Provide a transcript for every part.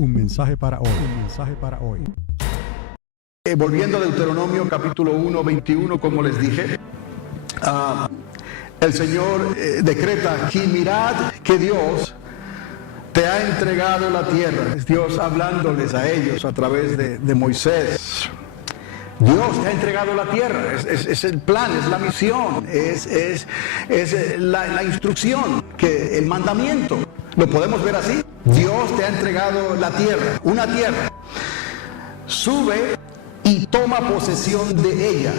Un mensaje para hoy. Un mensaje para hoy. Volviendo a Deuteronomio capítulo 1, 21, como les dije, el Señor decreta aquí: mirad que Dios te ha entregado la tierra. Es Dios hablándoles a ellos a través de Moisés. Dios te ha entregado la tierra, es el plan, es la misión, es la instrucción, el mandamiento. ¿Lo podemos ver así? Dios te ha entregado la tierra, una tierra. Sube y toma posesión de ella.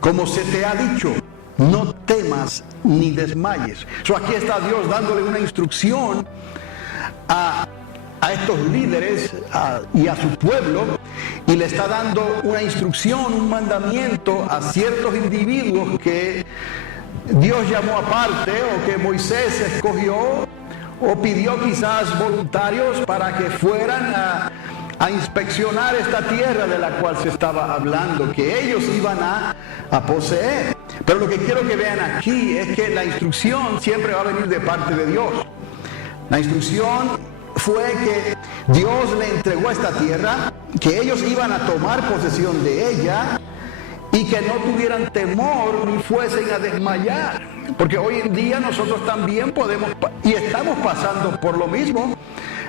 Como se te ha dicho, no temas ni desmayes. Aquí está Dios dándole una instrucción a estos líderes y a su pueblo, y le está dando una instrucción, un mandamiento a ciertos individuos que Dios llamó aparte, o que Moisés escogió o pidió quizás voluntarios para que fueran a inspeccionar esta tierra de la cual se estaba hablando, que ellos iban a poseer. Pero lo que quiero que vean aquí es que la instrucción siempre va a venir de parte de Dios. La instrucción fue que Dios le entregó esta tierra, que ellos iban a tomar posesión de ella y que no tuvieran temor ni fuesen a desmayar. Porque hoy en día nosotros también podemos y estamos pasando por lo mismo.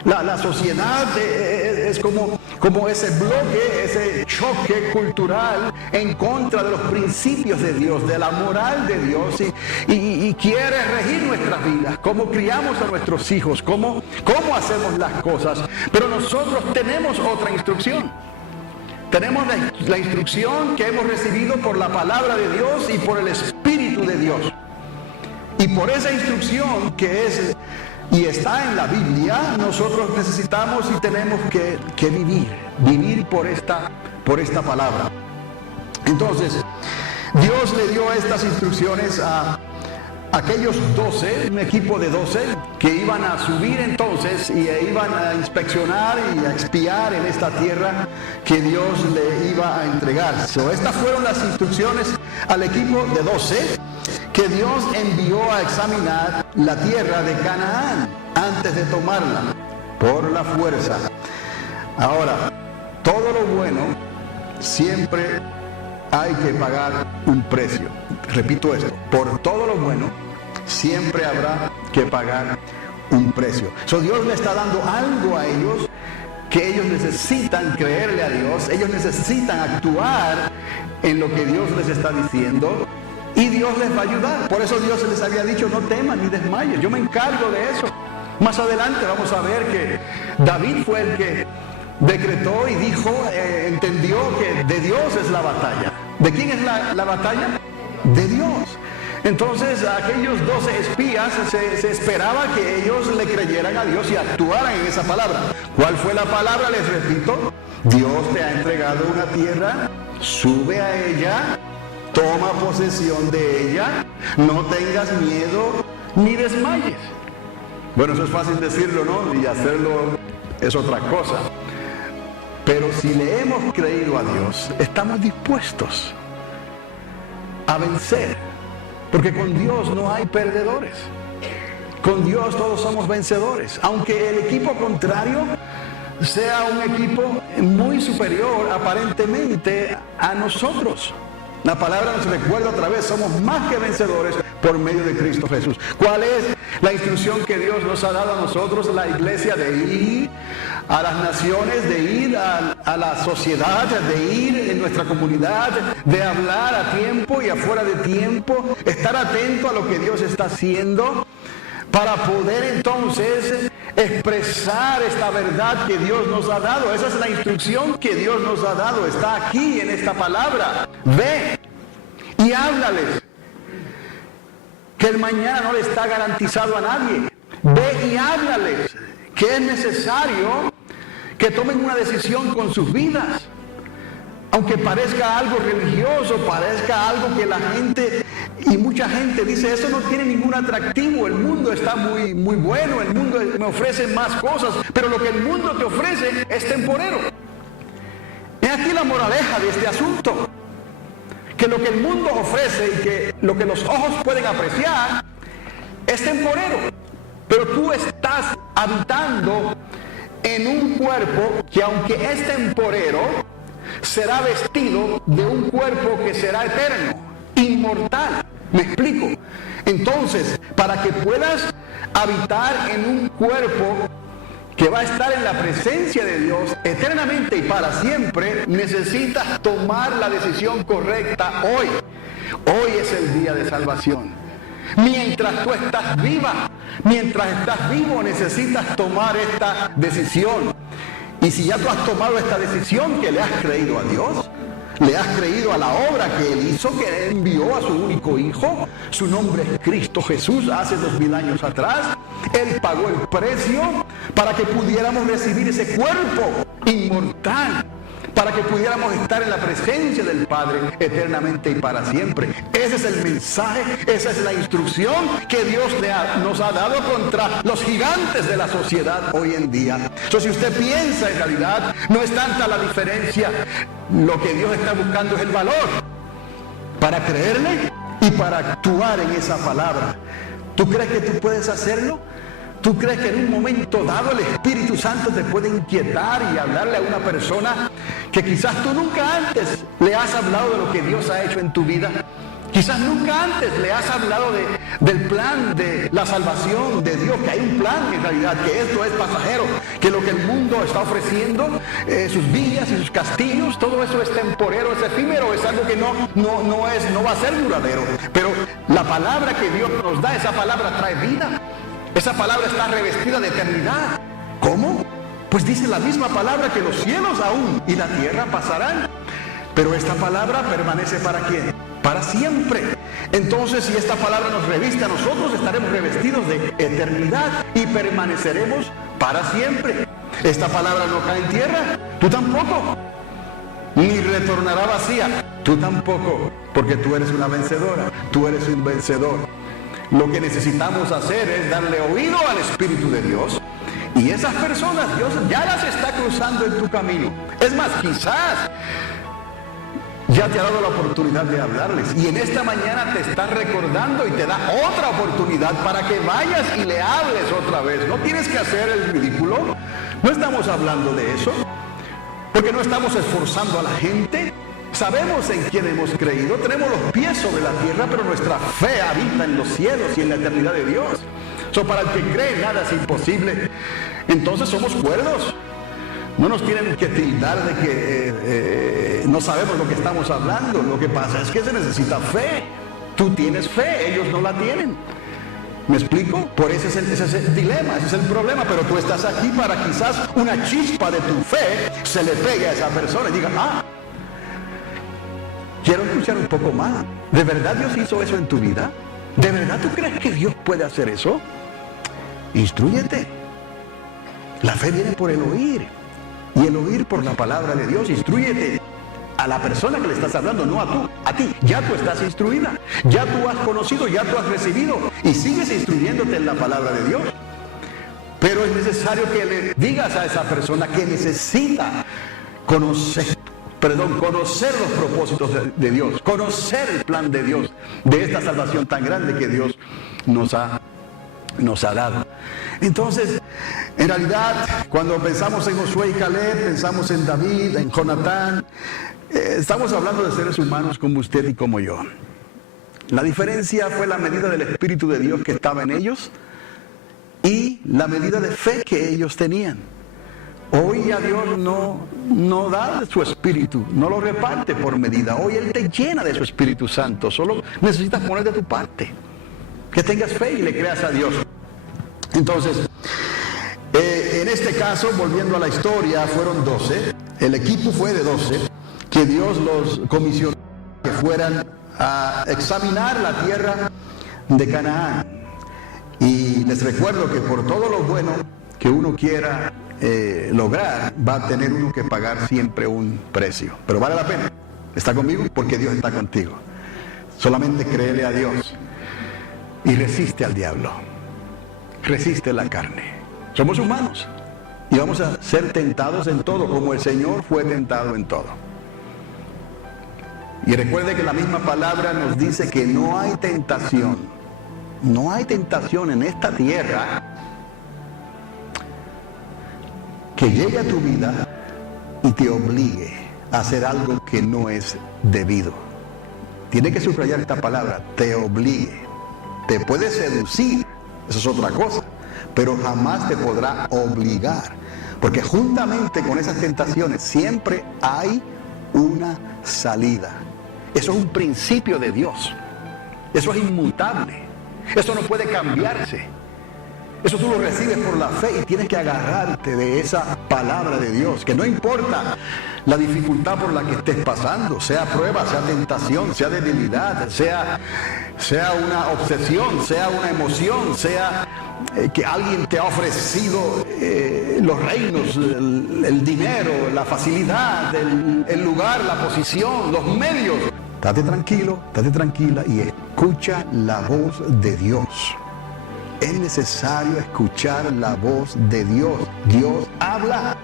La sociedad es como ese bloque, ese choque cultural en contra de los principios de Dios, de la moral de Dios, y quiere regir nuestras vidas, cómo criamos a nuestros hijos, cómo hacemos las cosas. Pero nosotros tenemos otra instrucción. Tenemos la instrucción que hemos recibido por la palabra de Dios y por el Espíritu de Dios. Y por esa instrucción que es y está en la Biblia, nosotros necesitamos y tenemos que vivir por esta palabra. Entonces, Dios le dio estas instrucciones a aquellos 12, un equipo de 12, que iban a subir entonces y iban a inspeccionar y a espiar en esta tierra que Dios le iba a entregar. Estas fueron las instrucciones al equipo de 12 que Dios envió a examinar la tierra de Canaán antes de tomarla por la fuerza. Ahora, todo lo bueno siempre hay que pagar un precio. Repito esto: por todo lo bueno siempre habrá que pagar un precio. Dios le está dando algo a ellos que ellos necesitan creerle a Dios, ellos necesitan actuar en lo que Dios les está diciendo, y Dios les va a ayudar. Por eso Dios les había dicho: no teman ni desmayes, yo me encargo de eso. Más adelante vamos a ver que David fue el que decretó y dijo, entendió que de Dios es la batalla. ¿De quién es la batalla? De Dios. Entonces aquellos 12 espías se esperaba que ellos le creyeran a Dios y actuaran en esa palabra. ¿Cuál fue la palabra? Les repito: Dios te ha entregado una tierra, sube a ella, toma posesión de ella, no tengas miedo ni desmayes. Bueno, eso es fácil decirlo, ¿no? Y hacerlo es otra cosa. Pero si le hemos creído a Dios, estamos dispuestos a vencer. Porque con Dios no hay perdedores. Con Dios todos somos vencedores. Aunque el equipo contrario sea un equipo muy superior aparentemente a nosotros. La palabra nos recuerda otra vez: somos más que vencedores por medio de Cristo Jesús. ¿Cuál es la instrucción que Dios nos ha dado a nosotros, la iglesia? De ir a las naciones, de ir a la sociedad, de ir en nuestra comunidad, de hablar a tiempo y afuera de tiempo, estar atento a lo que Dios está haciendo, para poder entonces expresar esta verdad que Dios nos ha dado. Esa es la instrucción que Dios nos ha dado, está aquí en esta palabra. Ve y háblales, que el mañana no le está garantizado a nadie. Ve y háblales que es necesario que tomen una decisión con sus vidas. Aunque parezca algo religioso, parezca algo que la gente, y mucha gente dice: eso no tiene ningún atractivo, el mundo está muy bueno, el mundo me ofrece más cosas, pero lo que el mundo te ofrece es temporero. Es aquí la moraleja de este asunto, que lo que el mundo ofrece y que lo que los ojos pueden apreciar es temporero, pero tú estás habitando en un cuerpo que, aunque es temporero, será vestido de un cuerpo que será eterno, inmortal. ¿Me explico? Entonces, para que puedas habitar en un cuerpo que va a estar en la presencia de Dios eternamente y para siempre, necesitas tomar la decisión correcta hoy. Hoy es el día de salvación. Mientras tú estás viva, mientras estás vivo, necesitas tomar esta decisión. Y si ya tú has tomado esta decisión, que le has creído a Dios, le has creído a la obra que Él hizo, que Él envió a su único Hijo, su nombre es Cristo Jesús, hace 2000 años atrás, Él pagó el precio para que pudiéramos recibir ese cuerpo inmortal, para que pudiéramos estar en la presencia del Padre eternamente y para siempre. Ese es el mensaje, esa es la instrucción que Dios nos ha dado contra los gigantes de la sociedad hoy en día. Entonces, si usted piensa, en realidad no es tanta la diferencia, lo que Dios está buscando es el valor para creerle y para actuar en esa palabra. ¿Tú crees que tú puedes hacerlo? ¿Tú crees que en un momento dado el Espíritu Santo te puede inquietar y hablarle a una persona que quizás tú nunca antes le has hablado de lo que Dios ha hecho en tu vida? Quizás nunca antes le has hablado del plan de la salvación de Dios, que hay un plan en realidad, que esto es pasajero, que lo que el mundo está ofreciendo, sus villas y sus castillos, todo eso es temporero, es efímero, es algo que no va a ser duradero. Pero la palabra que Dios nos da, esa palabra trae vida. Esa palabra está revestida de eternidad. ¿Cómo? Pues dice la misma palabra que los cielos aún y la tierra pasarán. Pero esta palabra permanece ¿para quién? Para siempre. Entonces, si esta palabra nos reviste a nosotros, estaremos revestidos de eternidad y permaneceremos para siempre. Esta palabra no cae en tierra, tú tampoco. Ni retornará vacía, tú tampoco. Porque tú eres una vencedora, tú eres un vencedor. Lo que necesitamos hacer es darle oído al Espíritu de Dios, y esas personas Dios ya las está cruzando en tu camino. Es más, quizás ya te ha dado la oportunidad de hablarles, y en esta mañana te está recordando y te da otra oportunidad para que vayas y le hables otra vez. No tienes que hacer el ridículo. No estamos hablando de eso, porque no estamos esforzando a la gente. Sabemos en quién hemos creído, tenemos los pies sobre la tierra, pero nuestra fe habita en los cielos y en la eternidad de Dios. Para el que cree, nada es imposible. Entonces somos cuerdos. No nos tienen que tildar de que no sabemos lo que estamos hablando. Lo que pasa es que se necesita fe. Tú tienes fe, ellos no la tienen. ¿Me explico? Por ese es el dilema, ese es el problema. Pero tú estás aquí para quizás una chispa de tu fe se le pegue a esa persona y diga, quiero escuchar un poco más. ¿De verdad Dios hizo eso en tu vida? ¿De verdad tú crees que Dios puede hacer eso? Instrúyete. La fe viene por el oír, y el oír por la palabra de Dios. Instrúyete a la persona que le estás hablando, no a ti. Ya tú estás instruida, ya tú has conocido, ya tú has recibido, y sigues instruyéndote en la palabra de Dios. Pero es necesario que le digas a esa persona que necesita conocer los propósitos de Dios, conocer el plan de Dios, de esta salvación tan grande que Dios nos ha dado. Entonces, en realidad, cuando pensamos en Josué y Caleb, pensamos en David, en Jonatán, estamos hablando de seres humanos como usted y como yo. La diferencia fue la medida del Espíritu de Dios que estaba en ellos y la medida de fe que ellos tenían. Hoy a Dios no da su Espíritu, no lo reparte por medida. Hoy Él te llena de su Espíritu Santo, solo necesitas poner de tu parte, que tengas fe y le creas a Dios. Entonces, en este caso, volviendo a la historia, fueron 12, el equipo fue de 12, que Dios los comisionó que fueran a examinar la tierra de Canaán. Y les recuerdo que por todo lo bueno que uno quiera lograr, va a tener uno que pagar siempre un precio. Pero vale la pena. ¿Está conmigo? Porque Dios está contigo. Solamente créele a Dios y resiste al diablo. Resiste la carne. Somos humanos y vamos a ser tentados en todo, como el Señor fue tentado en todo. Y recuerde que la misma palabra nos dice que no hay tentación en esta tierra que llegue a tu vida y te obligue a hacer algo que no es debido. Tiene que subrayar esta palabra, te obligue. Te puede seducir, eso es otra cosa, pero jamás te podrá obligar, porque juntamente con esas tentaciones siempre hay una salida. Eso es un principio de Dios, eso es inmutable, eso no puede cambiarse. Eso tú lo recibes por la fe y tienes que agarrarte de esa palabra de Dios, que no importa la dificultad por la que estés pasando, sea prueba, sea tentación, sea debilidad, sea una obsesión, sea una emoción, sea que alguien te ha ofrecido los reinos, el dinero, la facilidad, el lugar, la posición, los medios. Date tranquilo, date tranquila y escucha la voz de Dios. Es necesario escuchar la voz de Dios. Dios habla.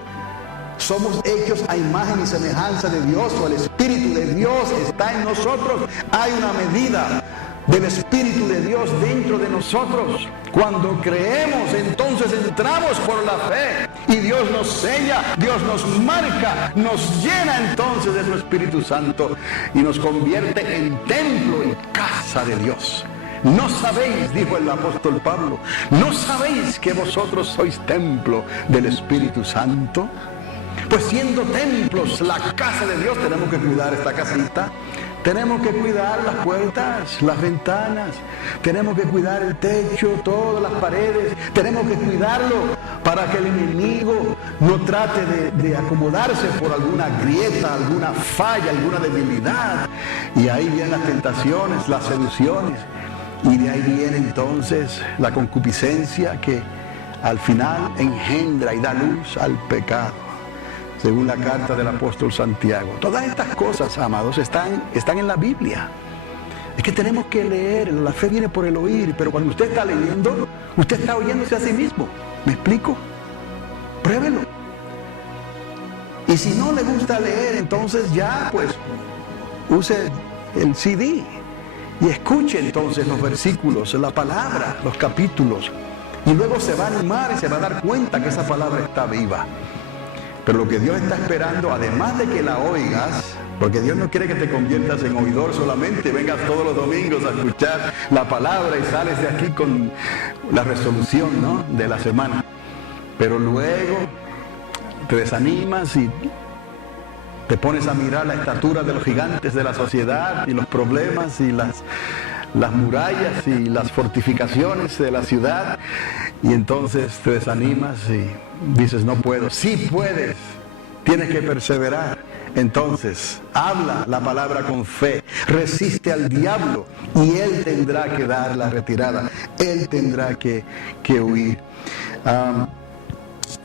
Somos hechos a imagen y semejanza de Dios, o el Espíritu de Dios está en nosotros. Hay una medida del Espíritu de Dios dentro de nosotros. Cuando creemos, entonces entramos por la fe y Dios nos sella, Dios nos marca, nos llena entonces de su Espíritu Santo y nos convierte en templo, en casa de Dios. ¿No sabéis, dijo el apóstol Pablo, no sabéis que vosotros sois templo del Espíritu Santo? Pues siendo templos, la casa de Dios, tenemos que cuidar esta casita, tenemos que cuidar las puertas, las ventanas, tenemos que cuidar el techo, todas las paredes, tenemos que cuidarlo para que el enemigo no trate de acomodarse por alguna grieta, alguna falla, alguna debilidad. Y ahí vienen las tentaciones, las seducciones. Y de ahí viene entonces la concupiscencia que al final engendra y da luz al pecado, según la carta del apóstol Santiago. Todas estas cosas, amados, están en la Biblia. Es que tenemos que leer, la fe viene por el oír, pero cuando usted está leyendo, usted está oyéndose a sí mismo. ¿Me explico? Pruébelo. Y si no le gusta leer, entonces ya, pues, use el CD. Y escuche entonces los versículos, la palabra, los capítulos. Y luego se va a animar y se va a dar cuenta que esa palabra está viva. Pero lo que Dios está esperando, además de que la oigas, porque Dios no quiere que te conviertas en oidor solamente, vengas todos los domingos a escuchar la palabra y sales de aquí con la resolución, ¿no?, de la semana. Pero luego te desanimas y te pones a mirar la estatura de los gigantes de la sociedad y los problemas y las murallas y las fortificaciones de la ciudad, y entonces te desanimas y dices, no puedo. Sí puedes, tienes que perseverar. Entonces, habla la palabra con fe, resiste al diablo y él tendrá que dar la retirada, él tendrá que huir.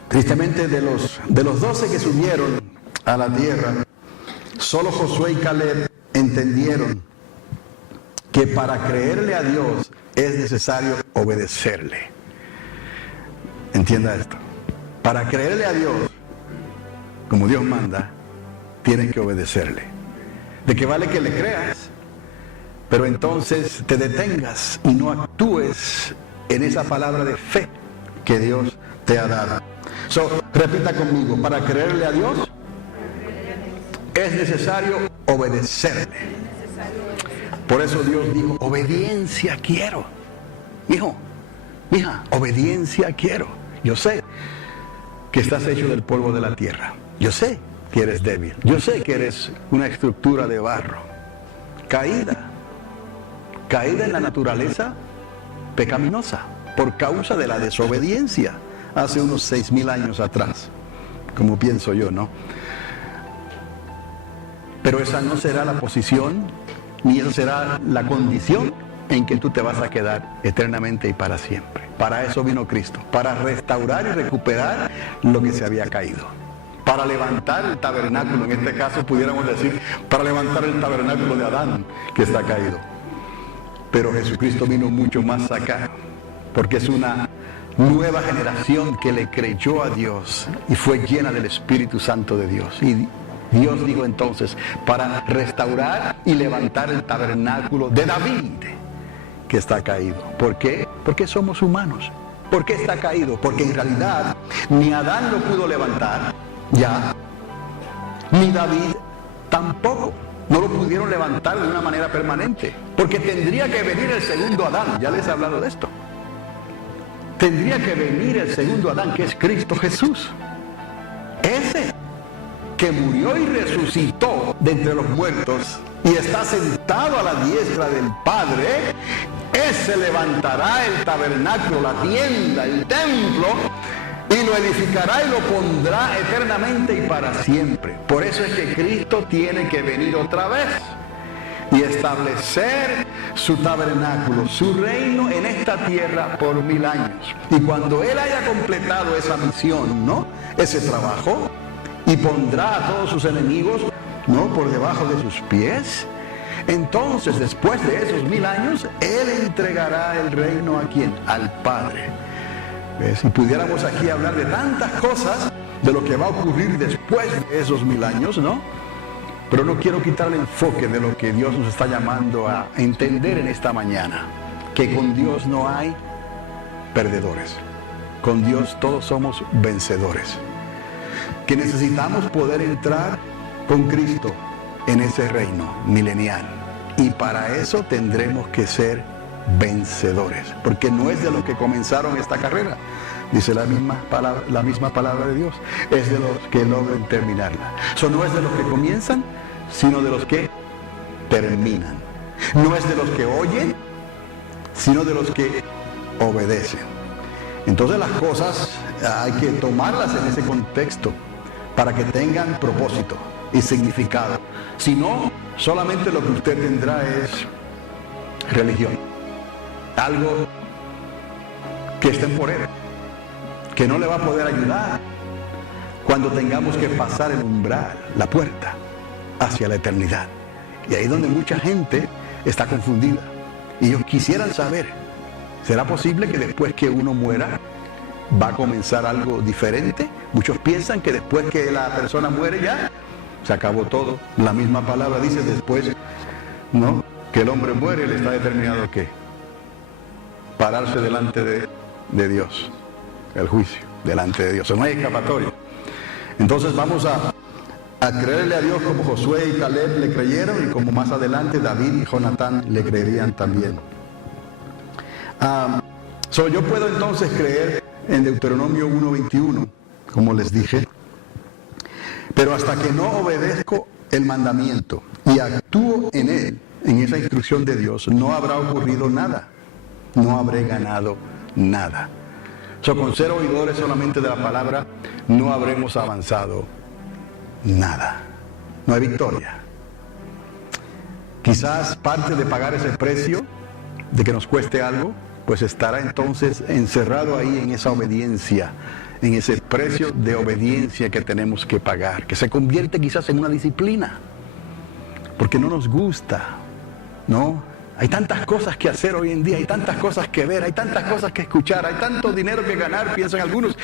Tristemente, de los 12 que subieron a la tierra, solo Josué y Caleb entendieron que para creerle a Dios es necesario obedecerle. Entienda esto. Para creerle a Dios, como Dios manda, tienes que obedecerle. De que vale que le creas, pero entonces te detengas y no actúes en esa palabra de fe que Dios te ha dado. Repita conmigo, para creerle a Dios es necesario obedecerle. Por eso Dios dijo, obediencia quiero. Hijo, hija, obediencia quiero. Yo sé que estás hecho del polvo de la tierra. Yo sé que eres débil. Yo sé que eres una estructura de barro. Caída en la naturaleza pecaminosa por causa de la desobediencia hace unos 6,000 años atrás, como pienso yo, ¿no? Pero esa no será la posición, ni esa será la condición en que tú te vas a quedar eternamente y para siempre. Para eso vino Cristo, para restaurar y recuperar lo que se había caído. Para levantar el tabernáculo, en este caso pudiéramos decir, para levantar el tabernáculo de Adán, que está caído. Pero Jesucristo vino mucho más acá, porque es una nueva generación que le creyó a Dios y fue llena del Espíritu Santo de Dios. Y Dios dijo entonces, para restaurar y levantar el tabernáculo de David, que está caído. ¿Por qué? Porque somos humanos. ¿Por qué está caído? Porque en realidad ni Adán lo pudo levantar, ya, ni David tampoco. No lo pudieron levantar de una manera permanente, porque tendría que venir el segundo Adán. Ya les he hablado de esto. Tendría que venir el segundo Adán, que es Cristo Jesús. Ese que murió y resucitó de entre los muertos y está sentado a la diestra del Padre, ese levantará el tabernáculo, la tienda, el templo, y lo edificará y lo pondrá eternamente y para siempre. Por eso es que Cristo tiene que venir otra vez y establecer su tabernáculo, su reino en esta tierra por 1000 años. Y cuando Él haya completado esa misión, ¿no?, ese trabajo, y pondrá a todos sus enemigos, ¿no?, por debajo de sus pies, entonces después de esos 1000 años, Él entregará el reino ¿a quién? Al Padre. ¿Ves? Si pudiéramos aquí hablar de tantas cosas, de lo que va a ocurrir después de esos 1000 años, ¿no? Pero no quiero quitar el enfoque de lo que Dios nos está llamando a entender en esta mañana, que con Dios no hay perdedores. Con Dios todos somos vencedores. Que necesitamos poder entrar con Cristo en ese reino milenial. Y para eso tendremos que ser vencedores, porque no es de los que comenzaron esta carrera, dice la misma palabra de Dios, es de los que logran terminarla. No es de los que comienzan, sino de los que terminan. No es de los que oyen, sino de los que obedecen. Entonces las cosas hay que tomarlas en ese contexto para que tengan propósito y significado. Si no, solamente lo que usted tendrá es religión. Algo que es temporero, que no le va a poder ayudar cuando tengamos que pasar el umbral, la puerta, hacia la eternidad. Y ahí es donde mucha gente está confundida. Y ellos quisieran saber, ¿será posible que después que uno muera va a comenzar algo diferente? Muchos piensan que después que la persona muere ya se acabó todo. La misma palabra dice después, ¿no?, que el hombre muere y le está determinado ¿qué? Pararse delante de Dios, el juicio delante de Dios. No hay escapatoria. Entonces vamos a creerle a Dios como Josué y Caleb le creyeron, y como más adelante David y Jonatán le creerían también. Yo puedo entonces creer en Deuteronomio 1:21, como les dije, pero hasta que no obedezco el mandamiento y actúo en él, en esa instrucción de Dios, no habrá ocurrido nada. No habré ganado nada. Con ser oidores solamente de la palabra, no habremos avanzado nada. No hay victoria. Quizás parte de pagar ese precio, de que nos cueste algo, pues estará entonces encerrado ahí en esa obediencia, en ese precio de obediencia que tenemos que pagar, que se convierte quizás en una disciplina, porque no nos gusta, ¿no? Hay tantas cosas que hacer hoy en día, hay tantas cosas que ver, hay tantas cosas que escuchar, hay tanto dinero que ganar, piensan algunos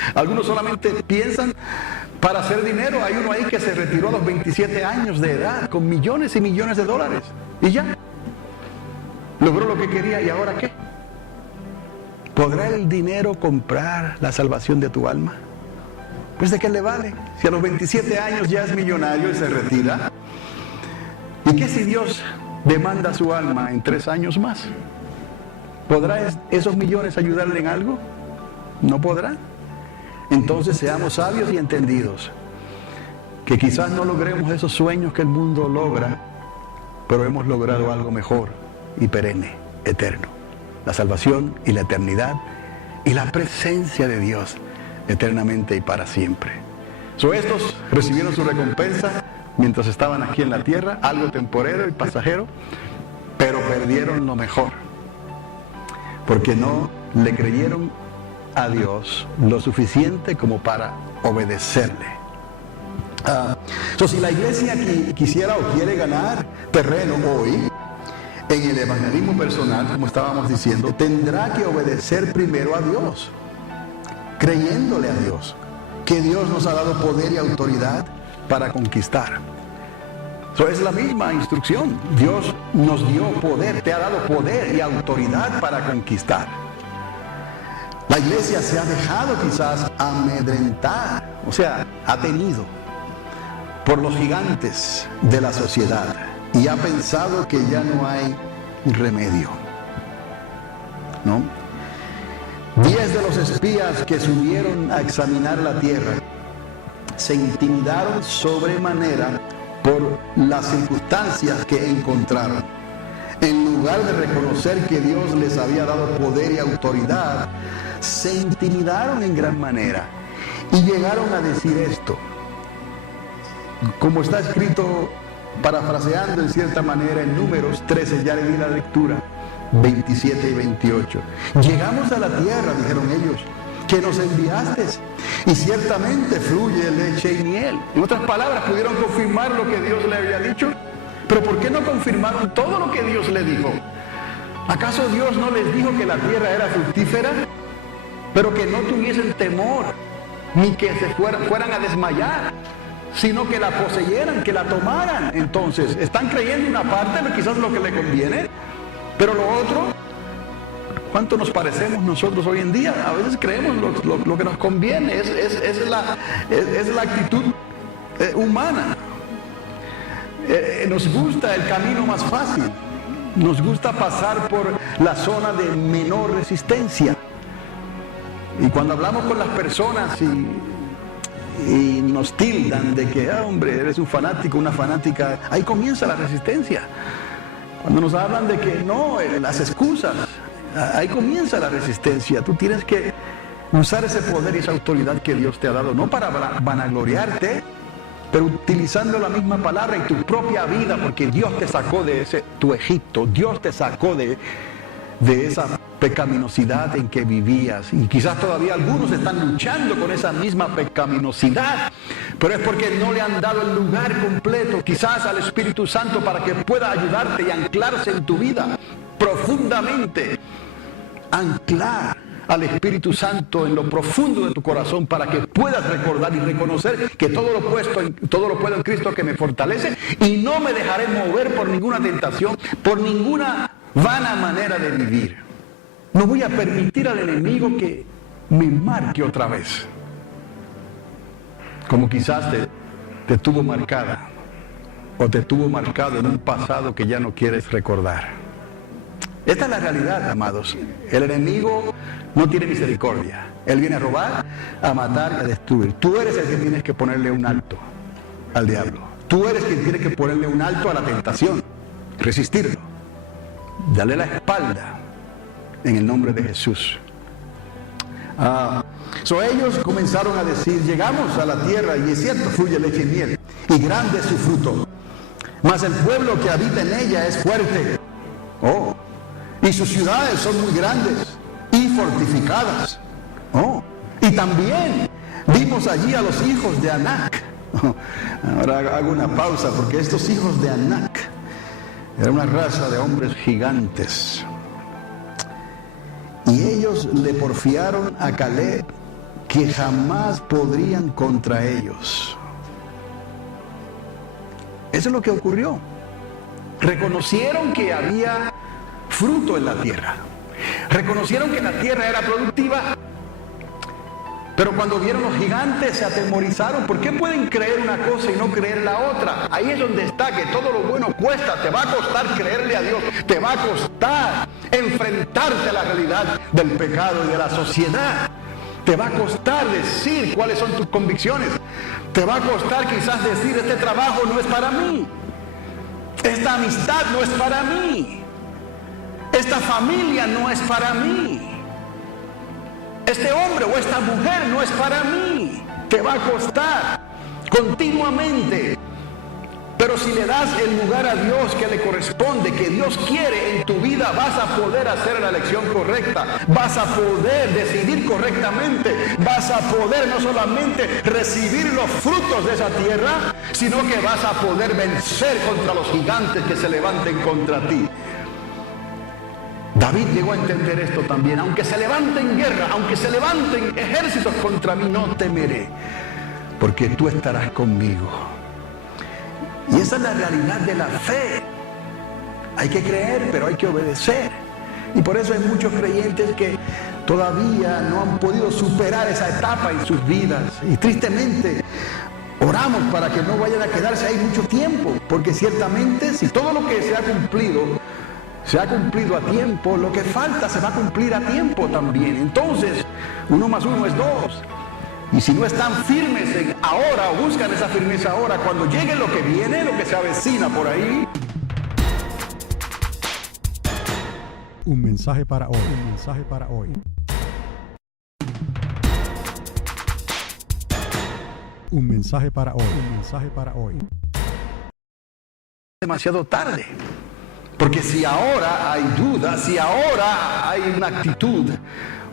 solamente piensan para hacer dinero. Hay uno ahí que se retiró a los 27 años de edad con millones y millones de dólares y ya, logró lo que quería. ¿Y ahora qué? ¿Podrá el dinero comprar la salvación de tu alma? Pues ¿de qué le vale? Si a los 27 años ya es millonario y se retira. ¿Y qué si Dios demanda su alma en 3 años más? ¿Podrá esos millones ayudarle en algo? No podrá. Entonces seamos sabios y entendidos, que quizás no logremos esos sueños que el mundo logra, pero hemos logrado algo mejor y perenne, eterno: la salvación y la eternidad y la presencia de Dios eternamente y para siempre. Estos recibieron su recompensa mientras estaban aquí en la tierra, algo temporero y pasajero, pero perdieron lo mejor, porque no le creyeron a Dios lo suficiente como para obedecerle. Si la iglesia quisiera o quiere ganar terreno hoy en el evangelismo personal, como estábamos diciendo, tendrá que obedecer primero a Dios, creyéndole a Dios, que Dios nos ha dado poder y autoridad para conquistar. Es la misma instrucción. Dios nos dio poder, te ha dado poder y autoridad para conquistar. La iglesia se ha dejado quizás amedrentar, o sea, atenido por los gigantes de la sociedad y ha pensado que ya no hay remedio, ¿no? 10 de los espías que subieron a examinar la tierra se intimidaron sobremanera por las circunstancias que encontraron. En lugar de reconocer que Dios les había dado poder y autoridad, se intimidaron en gran manera y llegaron a decir esto, como está escrito, parafraseando en cierta manera en Números 13, ya le di la lectura, 27 y 28. Llegamos a la tierra, dijeron ellos, que nos enviaste, y ciertamente fluye leche y miel. En otras palabras, pudieron confirmar lo que Dios le había dicho, pero ¿por qué no confirmaron todo lo que Dios le dijo? ¿Acaso Dios no les dijo que la tierra era fructífera? Pero que no tuviesen temor, ni que se fueran a desmayar, sino que la poseyeran, que la tomaran. Entonces, están creyendo una parte, quizás lo que le conviene, pero lo otro, ¿cuánto nos parecemos nosotros hoy en día? A veces creemos lo que nos conviene, es la actitud humana. Nos gusta el camino más fácil, nos gusta pasar por la zona de menor resistencia. Y cuando hablamos con las personas y nos tildan de que, hombre, eres un fanático, una fanática, ahí comienza la resistencia. Cuando nos hablan de que no, las excusas, ahí comienza la resistencia. Tú tienes que usar ese poder y esa autoridad que Dios te ha dado, no para vanagloriarte, pero utilizando la misma palabra en tu propia vida, porque Dios te sacó de tu Egipto, Dios te sacó de esa pecaminosidad en que vivías, y quizás todavía algunos están luchando con esa misma pecaminosidad, pero es porque no le han dado el lugar completo quizás al Espíritu Santo para que pueda ayudarte y anclarse en tu vida profundamente, anclar al Espíritu Santo en lo profundo de tu corazón para que puedas recordar y reconocer que todo lo puedo en Cristo que me fortalece, y no me dejaré mover por ninguna tentación, por ninguna vana manera de vivir. No voy a permitir al enemigo que me marque otra vez, como quizás te tuvo marcada o te tuvo marcado en un pasado que ya no quieres recordar. Esta es la realidad, amados. El enemigo no tiene misericordia. Él viene a robar, a matar y a destruir. Tú eres el que tienes que ponerle un alto al diablo. Tú eres quien tiene que ponerle un alto a la tentación, resistirlo, darle la espalda en el nombre de Jesús. Ellos comenzaron a decir, llegamos a la tierra y es cierto, fluye leche y miel, y grande es su fruto, mas el pueblo que habita en ella es fuerte. Y sus ciudades son muy grandes y fortificadas. Y también vimos allí a los hijos de Anac. Ahora hago una pausa, porque estos hijos de Anac era una raza de hombres gigantes. Y ellos le porfiaron a Caleb que jamás podrían contra ellos. Eso es lo que ocurrió. Reconocieron que había fruto en la tierra. Reconocieron que la tierra era productiva. Pero cuando vieron los gigantes se atemorizaron. ¿Por qué pueden creer una cosa y no creer la otra? Ahí es donde está, que todo lo bueno cuesta. Te va a costar creerle a Dios. Te va a costar enfrentarte a la realidad del pecado y de la sociedad. Te va a costar decir cuáles son tus convicciones. Te va a costar quizás decir, este trabajo no es para mí. Esta amistad no es para mí. Esta familia no es para mí. Este hombre o esta mujer no es para mí. Te va a costar continuamente. Pero si le das el lugar a Dios que le corresponde, que Dios quiere en tu vida, vas a poder hacer la elección correcta. Vas a poder decidir correctamente. Vas a poder no solamente recibir los frutos de esa tierra, sino que vas a poder vencer contra los gigantes que se levanten contra ti. David llegó a entender esto también. Aunque se levanten guerra, aunque se levanten ejércitos contra mí, no temeré, porque tú estarás conmigo. Y esa es la realidad de la fe. Hay que creer, pero hay que obedecer. Y por eso hay muchos creyentes que todavía no han podido superar esa etapa en sus vidas. Y tristemente oramos para que no vayan a quedarse ahí mucho tiempo, porque ciertamente si todo lo que se ha cumplido a tiempo, lo que falta se va a cumplir a tiempo también. Entonces, 1 más 1 es 2. Y si no están firmes en ahora, o buscan esa firmeza ahora, cuando llegue lo que viene, lo que se avecina por ahí. Un mensaje para hoy. Un mensaje para hoy. Un mensaje para hoy. Un mensaje para hoy. Demasiado tarde. Porque si ahora hay duda, si ahora hay una actitud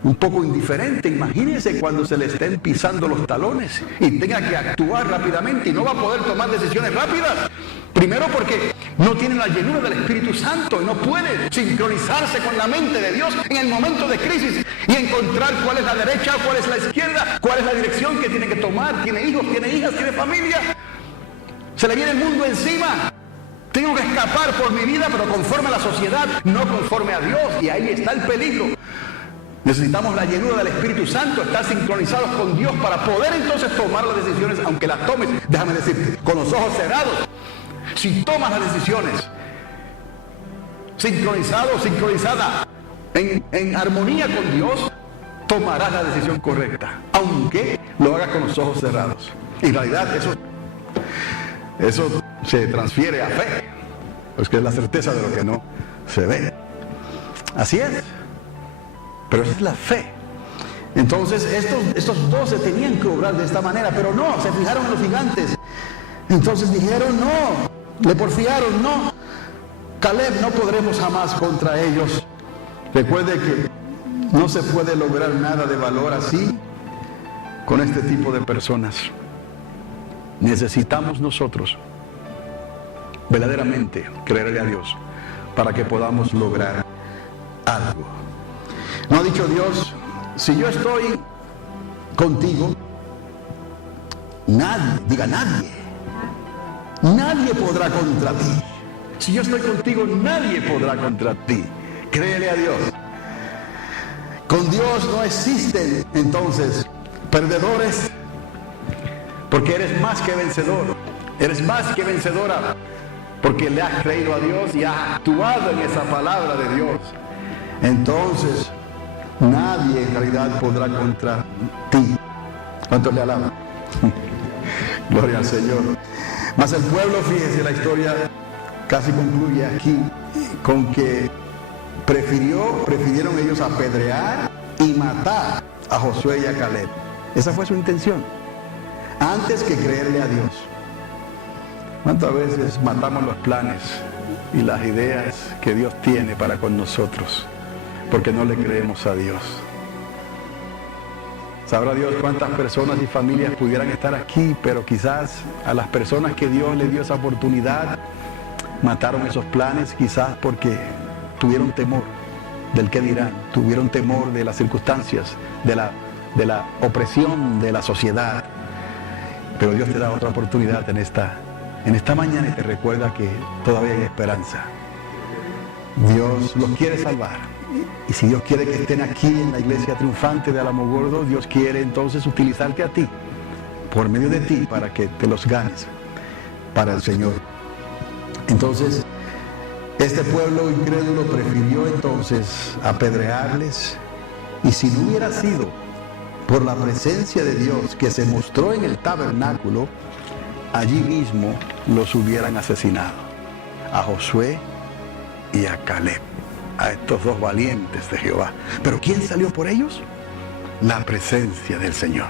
un poco indiferente, imagínense cuando se le estén pisando los talones y tenga que actuar rápidamente y no va a poder tomar decisiones rápidas. Primero porque no tiene la llenura del Espíritu Santo y no puede sincronizarse con la mente de Dios en el momento de crisis y encontrar cuál es la derecha, cuál es la izquierda, cuál es la dirección que tiene que tomar. Tiene hijos, tiene hijas, tiene familia. Se le viene el mundo encima. Tengo que escapar por mi vida, pero conforme a la sociedad, no conforme a Dios. Y ahí está el peligro. Necesitamos la llenura del Espíritu Santo, estar sincronizados con Dios para poder entonces tomar las decisiones, aunque las tomes, déjame decirte, con los ojos cerrados. Si tomas las decisiones sincronizado, sincronizada, en armonía con Dios, tomarás la decisión correcta, aunque lo hagas con los ojos cerrados. En realidad eso se transfiere a fe, pues que es la certeza de lo que no se ve. Así es. Pero esa es la fe. Entonces estos dos se tenían que obrar de esta manera, pero no, se fijaron en los gigantes. Entonces dijeron no, le porfiaron, no, Caleb, no podremos jamás contra ellos. Recuerde que no se puede lograr nada de valor así con este tipo de personas. Necesitamos nosotros verdaderamente creerle a Dios para que podamos lograr algo. ¿No ha dicho Dios, si yo estoy contigo, nadie podrá contra ti? Si yo estoy contigo, nadie podrá contra ti. Créele a Dios. Con Dios no existen entonces perdedores, porque eres más que vencedor, eres más que vencedora, porque le has creído a Dios y has actuado en esa palabra de Dios. Entonces nadie en realidad podrá contra ti. ¿Cuántos le alaban? Gloria al Señor. Mas el pueblo, fíjese, la historia casi concluye aquí con que prefirieron ellos apedrear y matar a Josué y a Caleb. Esa fue su intención, antes que creerle a Dios. ¿Cuántas veces matamos los planes y las ideas que Dios tiene para con nosotros porque no le creemos a Dios? Sabrá Dios cuántas personas y familias pudieran estar aquí, pero quizás a las personas que Dios le dio esa oportunidad mataron esos planes, quizás porque tuvieron temor del qué dirán, tuvieron temor de las circunstancias, de la opresión de la sociedad. Pero Dios te da otra oportunidad en esta mañana y te recuerda que todavía hay esperanza. Dios los quiere salvar. Y si Dios quiere que estén aquí en la iglesia triunfante de Alamogordo, Dios quiere entonces utilizarte a ti, por medio de ti, para que te los ganes para el Señor. Entonces, este pueblo incrédulo prefirió entonces apedrearles, y si no hubiera sido por la presencia de Dios que se mostró en el tabernáculo, allí mismo los hubieran asesinado, a Josué y a Caleb, a estos dos valientes de Jehová. ¿Pero quién salió por ellos? La presencia del Señor.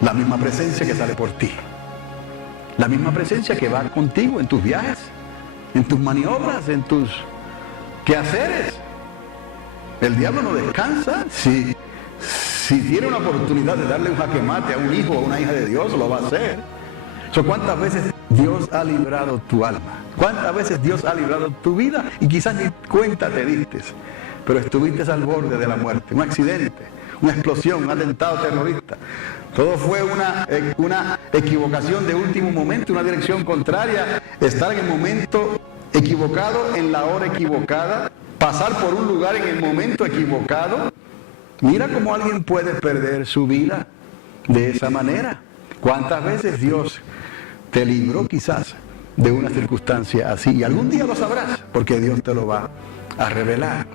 La misma presencia que sale por ti. La misma presencia que va contigo en tus viajes, en tus maniobras, en tus quehaceres. El diablo no descansa. Si tiene una oportunidad de darle un jaque mate a un hijo o a una hija de Dios, lo va a hacer. ¿Cuántas veces Dios ha librado tu alma? ¿Cuántas veces Dios ha librado tu vida? Y quizás ni cuenta te diste, pero estuviste al borde de la muerte. Un accidente, una explosión, un atentado terrorista. Todo fue una equivocación de último momento, una dirección contraria, estar en el momento equivocado, en la hora equivocada, pasar por un lugar en el momento equivocado. Mira cómo alguien puede perder su vida de esa manera. ¿Cuántas veces Dios te libró quizás de una circunstancia así? Y algún día lo sabrás, porque Dios te lo va a revelar.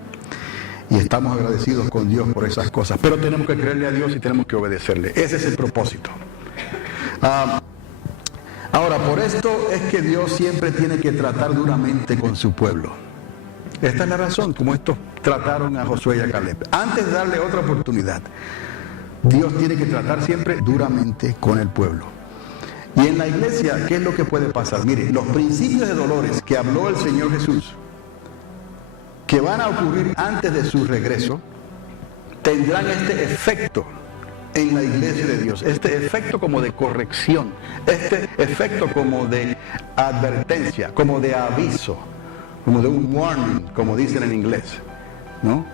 Y estamos agradecidos con Dios por esas cosas. Pero tenemos que creerle a Dios y tenemos que obedecerle. Ese es el propósito. Ahora, por esto es que Dios siempre tiene que tratar duramente con su pueblo. Esta es la razón como estos trataron a Josué y a Caleb. Antes de darle otra oportunidad, Dios tiene que tratar siempre duramente con el pueblo. Y en la iglesia, ¿qué es lo que puede pasar? Mire, los principios de dolores que habló el Señor Jesús, que van a ocurrir antes de su regreso, tendrán este efecto en la iglesia de Dios, este efecto como de corrección, este efecto como de advertencia, como de aviso, como de un warning, como dicen en inglés, ¿no?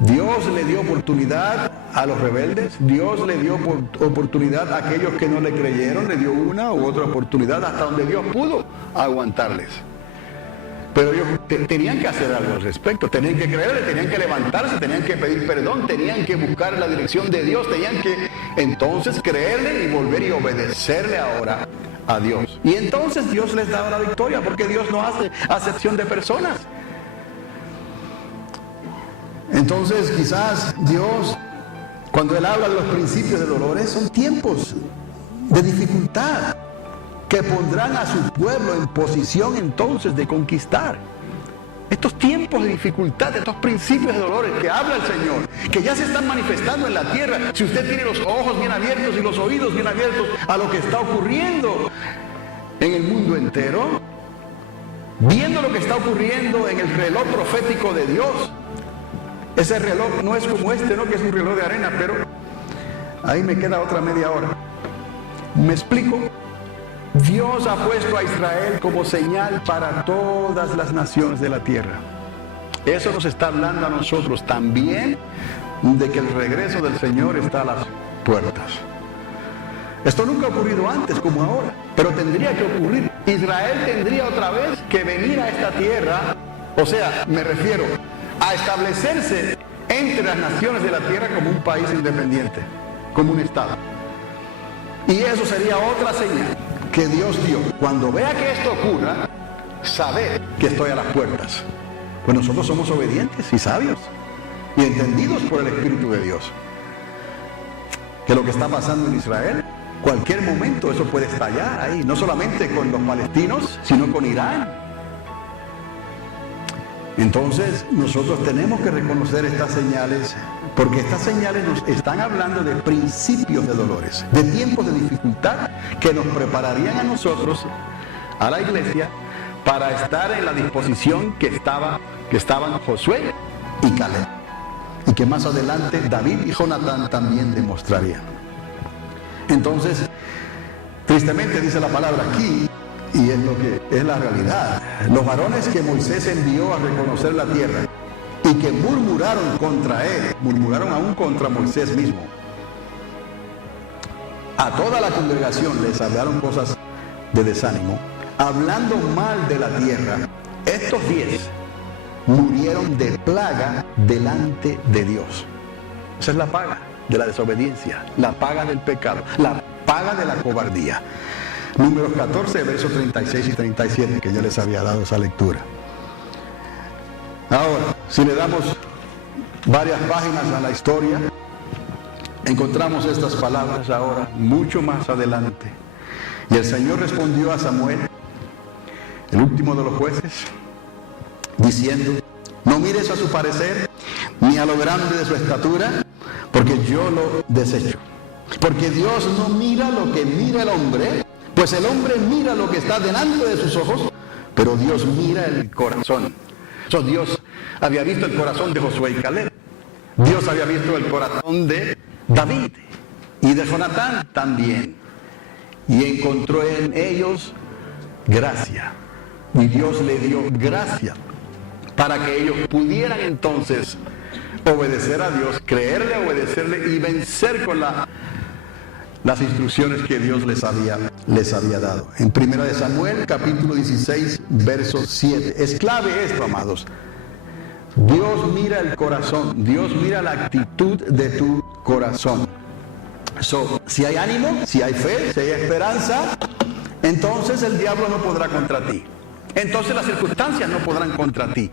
Dios le dio oportunidad a los rebeldes, Dios le dio oportunidad a aquellos que no le creyeron, le dio una u otra oportunidad hasta donde Dios pudo aguantarles. Pero ellos tenían que hacer algo al respecto, tenían que creerle, tenían que levantarse, tenían que pedir perdón, tenían que buscar la dirección de Dios, tenían que entonces creerle y volver y obedecerle ahora a Dios. Y entonces Dios les daba la victoria, porque Dios no hace acepción de personas. Entonces quizás Dios, cuando Él habla de los principios de dolores, son tiempos de dificultad que pondrán a su pueblo en posición entonces de conquistar. Estos tiempos de dificultad, estos principios de dolores que habla el Señor, que ya se están manifestando en la tierra. Si usted tiene los ojos bien abiertos y los oídos bien abiertos a lo que está ocurriendo en el mundo entero, viendo lo que está ocurriendo en el reloj profético de Dios. Ese reloj no es como este, ¿no? Que es un reloj de arena, pero ahí me queda otra media hora. ¿Me explico? Dios ha puesto a Israel como señal para todas las naciones de la tierra. Eso nos está hablando a nosotros también de que el regreso del Señor está a las puertas. Esto nunca ha ocurrido antes como ahora, pero tendría que ocurrir. Israel tendría otra vez que venir a esta tierra, o sea, me refiero a establecerse entre las naciones de la tierra como un país independiente, como un estado. Y eso sería otra señal que Dios dio. Cuando vea que esto ocurra, saber que estoy a las puertas. Pues nosotros somos obedientes y sabios y entendidos por el Espíritu de Dios. Que lo que está pasando en Israel, cualquier momento eso puede estallar ahí, no solamente con los palestinos, sino con Irán. Entonces nosotros tenemos que reconocer estas señales, porque estas señales nos están hablando de principios de dolores, de tiempos de dificultad que nos prepararían a nosotros, a la iglesia, para estar en la disposición que estaban Josué y Caleb, y que más adelante David y Jonatán también demostrarían. Entonces, tristemente dice la palabra aquí, y es lo que es la realidad, los varones que Moisés envió a reconocer la tierra y que murmuraron contra él, murmuraron aún contra Moisés mismo, a toda la congregación les hablaron cosas de desánimo, hablando mal de la tierra. Estos 10 murieron de plaga delante de Dios. Esa es la paga de la desobediencia, la paga del pecado, la paga de la cobardía. Números 14, versos 36 y 37, que ya les había dado esa lectura. Ahora, si le damos varias páginas a la historia, encontramos estas palabras ahora, mucho más adelante. Y el Señor respondió a Samuel, el último de los jueces, diciendo: no mires a su parecer, ni a lo grande de su estatura, porque yo lo desecho. Porque Dios no mira lo que mira el hombre, pues el hombre mira lo que está delante de sus ojos, pero Dios mira el corazón. Dios había visto el corazón de Josué y Caleb. Dios había visto el corazón de David y de Jonatán también. Y encontró en ellos gracia. Y Dios le dio gracia para que ellos pudieran entonces obedecer a Dios, creerle, obedecerle y vencer con las instrucciones que Dios les había dado. En 1 Samuel, capítulo 16, verso 7. Es clave esto, amados. Dios mira el corazón, Dios mira la actitud de tu corazón. Si hay ánimo, si hay fe, si hay esperanza, entonces el diablo no podrá contra ti. Entonces las circunstancias no podrán contra ti.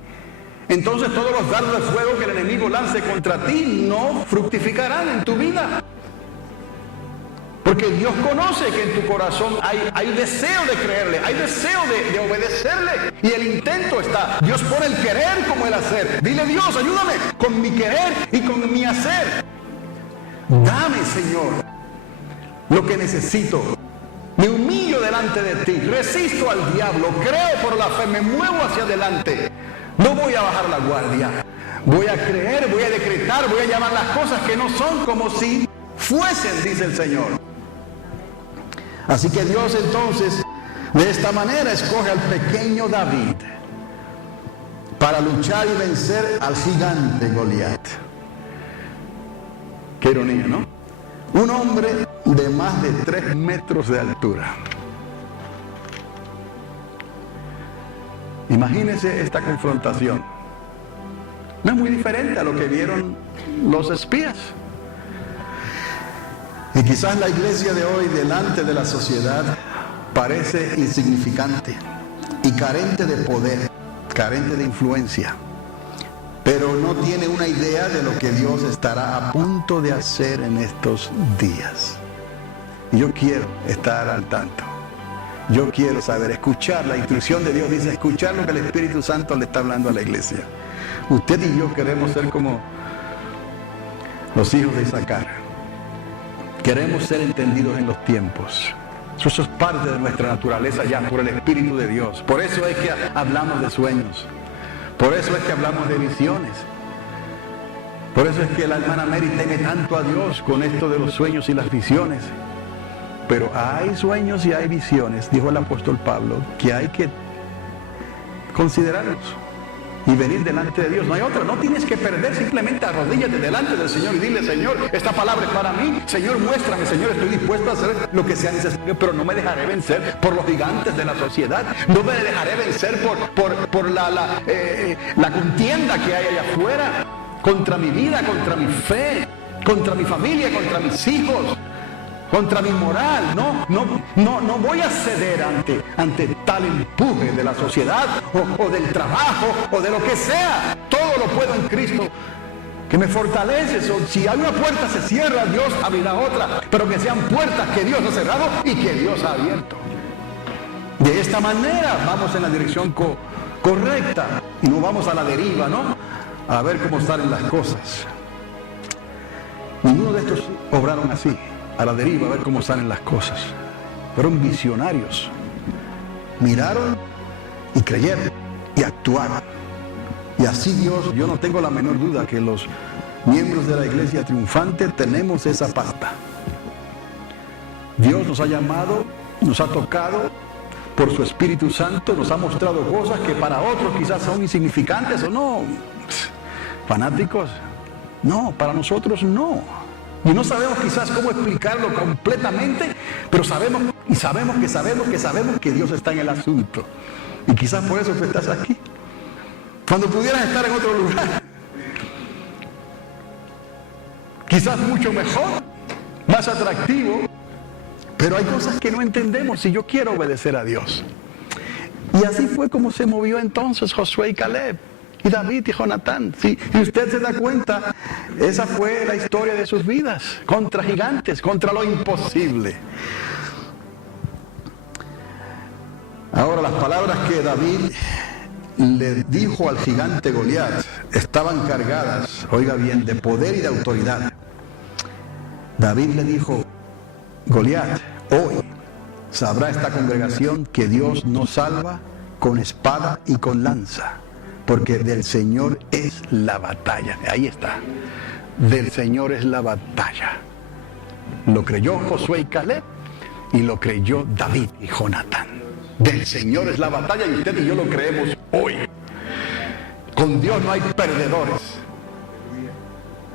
Entonces todos los dardos de fuego que el enemigo lance contra ti no fructificarán en tu vida. Porque Dios conoce que en tu corazón hay deseo de creerle, hay deseo de obedecerle. Y el intento está. Dios pone el querer como el hacer. Dile, Dios, ayúdame con mi querer y con mi hacer. Dame, Señor, lo que necesito. Me humillo delante de ti, resisto al diablo, creo por la fe, me muevo hacia adelante. No voy a bajar la guardia. Voy a creer, voy a decretar, voy a llamar las cosas que no son como si fuesen, dice el Señor. Así que Dios entonces, de esta manera, escoge al pequeño David para luchar y vencer al gigante Goliat. Qué ironía, ¿no? Un hombre de más de 3 metros de altura. Imagínense esta confrontación. No es muy diferente a lo que vieron los espías. Y quizás la iglesia de hoy, delante de la sociedad, parece insignificante y carente de poder, carente de influencia. Pero no tiene una idea de lo que Dios estará a punto de hacer en estos días. Y yo quiero estar al tanto. Yo quiero saber, escuchar la instrucción de Dios. Dice, escuchar lo que el Espíritu Santo le está hablando a la iglesia. Usted y yo queremos ser como los hijos de Isaacar. Queremos ser entendidos en los tiempos. Eso es parte de nuestra naturaleza ya, por el Espíritu de Dios. Por eso es que hablamos de sueños. Por eso es que hablamos de visiones. Por eso es que la hermana Mary teme tanto a Dios con esto de los sueños y las visiones. Pero hay sueños y hay visiones, dijo el apóstol Pablo, que hay que considerarlos y venir delante de Dios. No hay otra, no tienes que perder, simplemente arrodíllate delante del Señor y dile, Señor, esta palabra es para mí. Señor, muéstrame, Señor, estoy dispuesto a hacer lo que sea necesario, pero no me dejaré vencer por los gigantes de la sociedad. No me dejaré vencer por la contienda que hay allá afuera, contra mi vida, contra mi fe, contra mi familia, contra mis hijos, contra mi moral. No voy a ceder ante tal empuje de la sociedad o del trabajo o de lo que sea. Todo lo puedo en Cristo que me fortalece. Si hay una puerta se cierra, Dios abrirá otra, pero que sean puertas que Dios ha cerrado y que Dios ha abierto. De esta manera vamos en la dirección correcta y no vamos a la deriva, ¿no? A ver cómo salen las cosas. Ninguno de estos obraron así, a la deriva, a ver cómo salen las cosas. Fueron visionarios. Miraron y creyeron y actuaron. Y así Dios, yo no tengo la menor duda que los miembros de la iglesia triunfante tenemos esa pasta. Dios nos ha llamado, nos ha tocado por su Espíritu Santo, nos ha mostrado cosas que para otros quizás son insignificantes o no. Fanáticos, no, para nosotros no. Y no sabemos quizás cómo explicarlo completamente, pero sabemos que Dios está en el asunto. Y quizás por eso tú estás aquí. Cuando pudieras estar en otro lugar, quizás mucho mejor, más atractivo, pero hay cosas que no entendemos si yo quiero obedecer a Dios. Y así fue como se movió entonces Josué y Caleb, y David y Jonatán. Si usted se da cuenta, esa fue la historia de sus vidas, contra gigantes, contra lo imposible. Ahora, las palabras que David le dijo al gigante Goliat estaban cargadas, oiga bien, de poder y de autoridad. David le dijo, Goliat, hoy sabrá esta congregación que Dios no salva con espada y con lanza, porque del Señor es la batalla. Ahí está, del Señor es la batalla. Lo creyó Josué y Caleb y lo creyó David y Jonatán. Del Señor es la batalla y usted y yo lo creemos hoy. Con Dios no hay perdedores.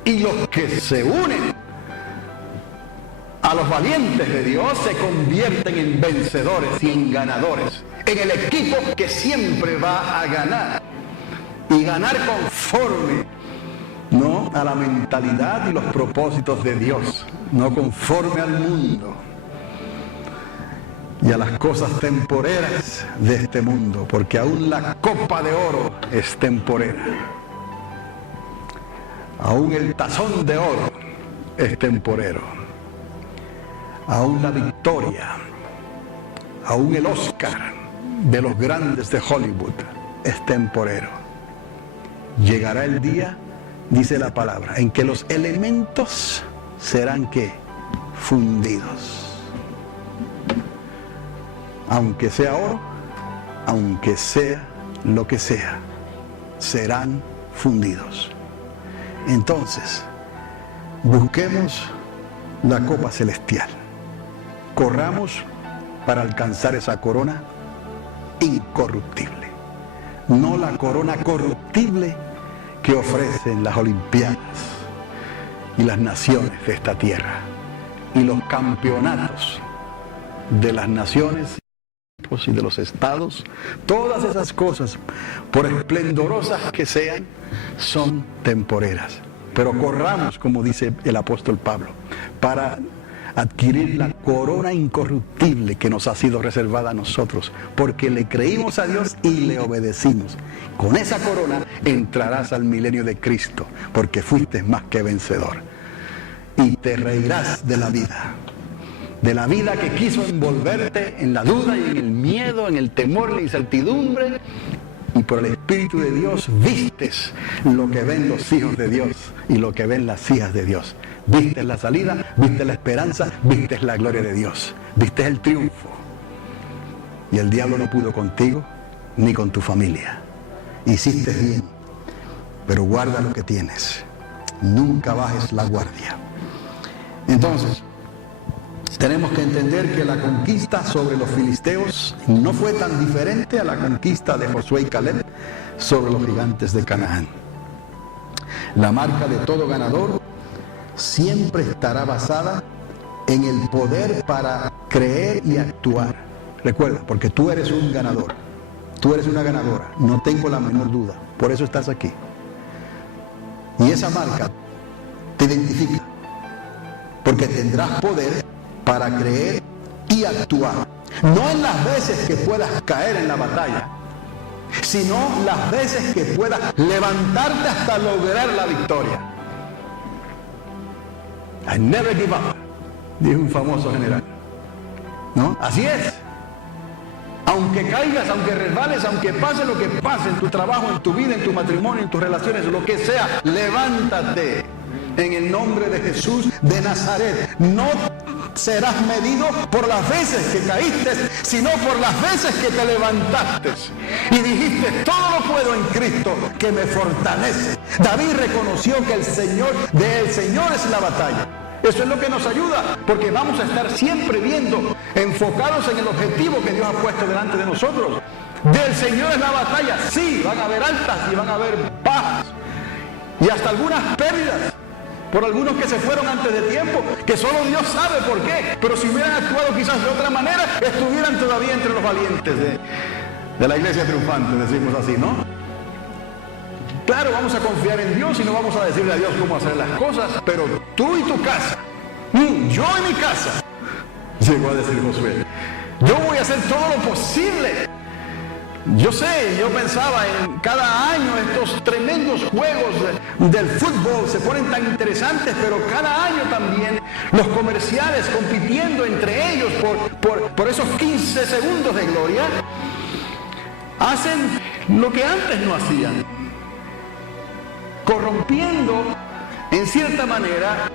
Y los que se unen a los valientes de Dios se convierten en vencedores y en ganadores. En el equipo que siempre va a ganar. y ganar conforme, no a la mentalidad y los propósitos de Dios, no conforme al mundo y a las cosas temporeras de este mundo, porque aún la copa de oro es temporera, aún el tazón de oro es temporero, aún la victoria, aún el Oscar de los grandes de Hollywood es temporero. Llegará el día, dice la palabra, en que los elementos serán ¿qué? Fundidos. Aunque sea oro, aunque sea lo que sea, serán fundidos. Entonces, busquemos la copa celestial. Corramos para alcanzar esa corona incorruptible. No la corona corruptible que ofrecen las Olimpiadas y las naciones de esta tierra y los campeonatos de las naciones y de los estados. Todas esas cosas, por esplendorosas que sean, son temporeras. Pero corramos, como dice el apóstol Pablo, para adquirir la corona incorruptible que nos ha sido reservada a nosotros, porque le creímos a Dios y le obedecimos. Con esa corona entrarás al milenio de Cristo, porque fuiste más que vencedor. Y te reirás de la vida que quiso envolverte en la duda y en el miedo, en el temor, en la incertidumbre, y por el Espíritu de Dios vistes lo que ven los hijos de Dios y lo que ven las hijas de Dios. Vistes la salida, vistes la esperanza, vistes la gloria de Dios, vistes el triunfo. Y el diablo no pudo contigo ni con tu familia. Hiciste bien, pero guarda lo que tienes. Nunca bajes la guardia. Entonces, tenemos que entender que la conquista sobre los filisteos no fue tan diferente a la conquista de Josué y Caleb sobre los gigantes de Canaán. La marca de todo ganador siempre estará basada en el poder para creer y actuar. Recuerda, porque tú eres un ganador, tú eres una ganadora, no tengo la menor duda, por eso estás aquí. Y esa marca te identifica, porque tendrás poder para creer y actuar. No en las veces que puedas caer en la batalla, sino las veces que puedas levantarte hasta lograr la victoria. I never give up, dijo un famoso general. ¿No? Así es. Aunque caigas, aunque resbales, aunque pase lo que pase en tu trabajo, en tu vida, en tu matrimonio, en tus relaciones, lo que sea, levántate en el nombre de Jesús de Nazaret. No serás medido por las veces que caíste, sino por las veces que te levantaste y dijiste: todo lo puedo en Cristo que me fortalece. David reconoció que el Señor es la batalla. Eso es lo que nos ayuda, porque vamos a estar siempre viendo, enfocados en el objetivo que Dios ha puesto delante de nosotros. Del Señor es la batalla. Sí, van a haber altas y van a haber bajas y hasta algunas pérdidas por algunos que se fueron antes de tiempo, que solo Dios sabe por qué, pero si hubieran actuado quizás de otra manera, estuvieran todavía entre los valientes de la iglesia triunfante, decimos así, ¿no? Claro, vamos a confiar en Dios y no vamos a decirle a Dios cómo hacer las cosas, pero tú y tu casa, yo y mi casa, llegó a decir Josué, yo voy a hacer todo lo posible. Yo sé, yo pensaba en cada año estos tremendos juegos del fútbol se ponen tan interesantes, pero cada año también los comerciales compitiendo entre ellos por esos 15 segundos de gloria, hacen lo que antes no hacían, corrompiendo en cierta manera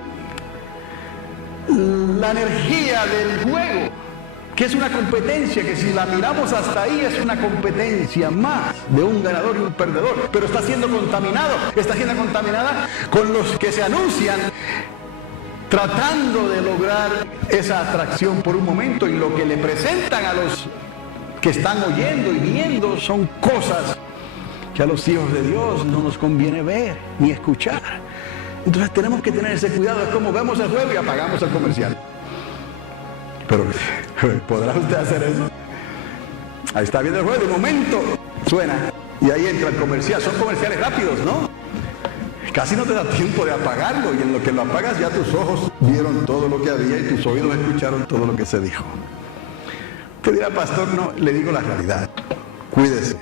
la energía del juego, que es una competencia que si la miramos hasta ahí es una competencia más de un ganador y un perdedor, pero está siendo contaminada con los que se anuncian tratando de lograr esa atracción por un momento, y lo que le presentan a los que están oyendo y viendo son cosas que a los hijos de Dios no nos conviene ver ni escuchar. Entonces tenemos que tener ese cuidado. Es como vemos el juego y apagamos el comercial. Pero, ¿podrá usted hacer eso? Ahí está viendo el juego, de momento suena Y ahí entra el comercial. Son comerciales rápidos, ¿no? Casi no te da tiempo de apagarlo, y en lo que lo apagas ya tus ojos vieron todo lo que había y tus oídos escucharon todo lo que se dijo. Te dirá, pastor, no, le digo la realidad. Cuídese.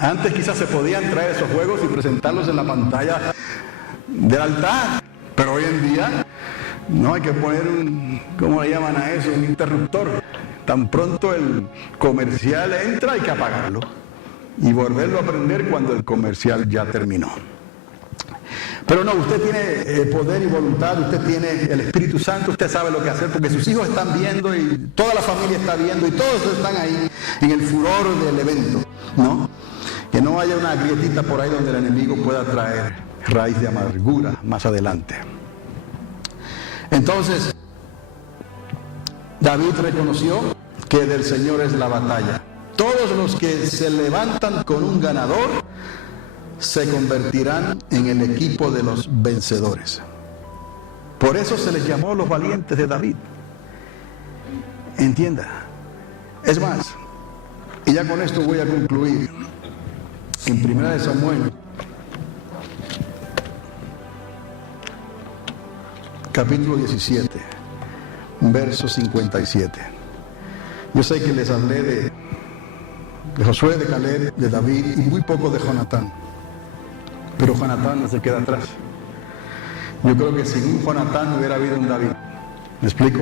Antes quizás se podían traer esos juegos y presentarlos en la pantalla del altar, pero hoy en día no, hay que poner un, ¿cómo le llaman a eso? Un interruptor. Tan pronto el comercial entra, hay que apagarlo y volverlo a prender cuando el comercial ya terminó. Pero no, usted tiene poder y voluntad, usted tiene el Espíritu Santo, usted sabe lo que hacer, porque sus hijos están viendo y toda la familia está viendo y todos están ahí en el furor del evento, ¿no? Que no haya una grietita por ahí donde el enemigo pueda traer raíz de amargura más adelante. Entonces, David reconoció que del Señor es la batalla. Todos los que se levantan con un ganador se convertirán en el equipo de los vencedores. Por eso se les llamó los valientes de David. Entienda. Es más, y ya con esto voy a concluir. En 1 Samuel, capítulo 17, verso 57. Yo sé que les hablé de Josué, de Caleb, de David y muy poco de Jonatán. Pero Jonatán no se queda atrás. Yo creo que sin un Jonatán no hubiera habido un David. ¿Me explico?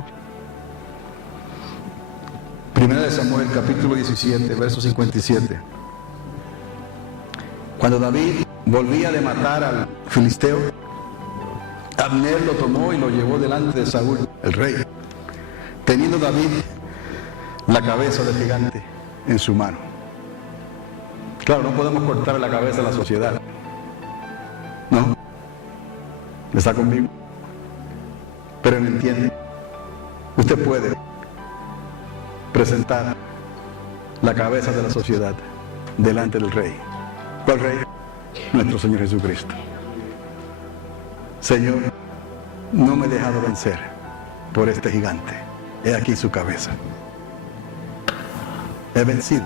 1 Samuel, capítulo 17, verso 57. Cuando David volvía de matar al filisteo, Abner lo tomó y lo llevó delante de Saúl, el rey, teniendo David la cabeza del gigante en su mano. Claro, no podemos cortar la cabeza a la sociedad. ¿No? ¿Está conmigo? Pero me entiende. Usted puede presentar la cabeza de la sociedad delante del rey. ¿Cuál rey? Nuestro Señor Jesucristo. Señor, no me he dejado vencer por este gigante. He aquí su cabeza. He vencido.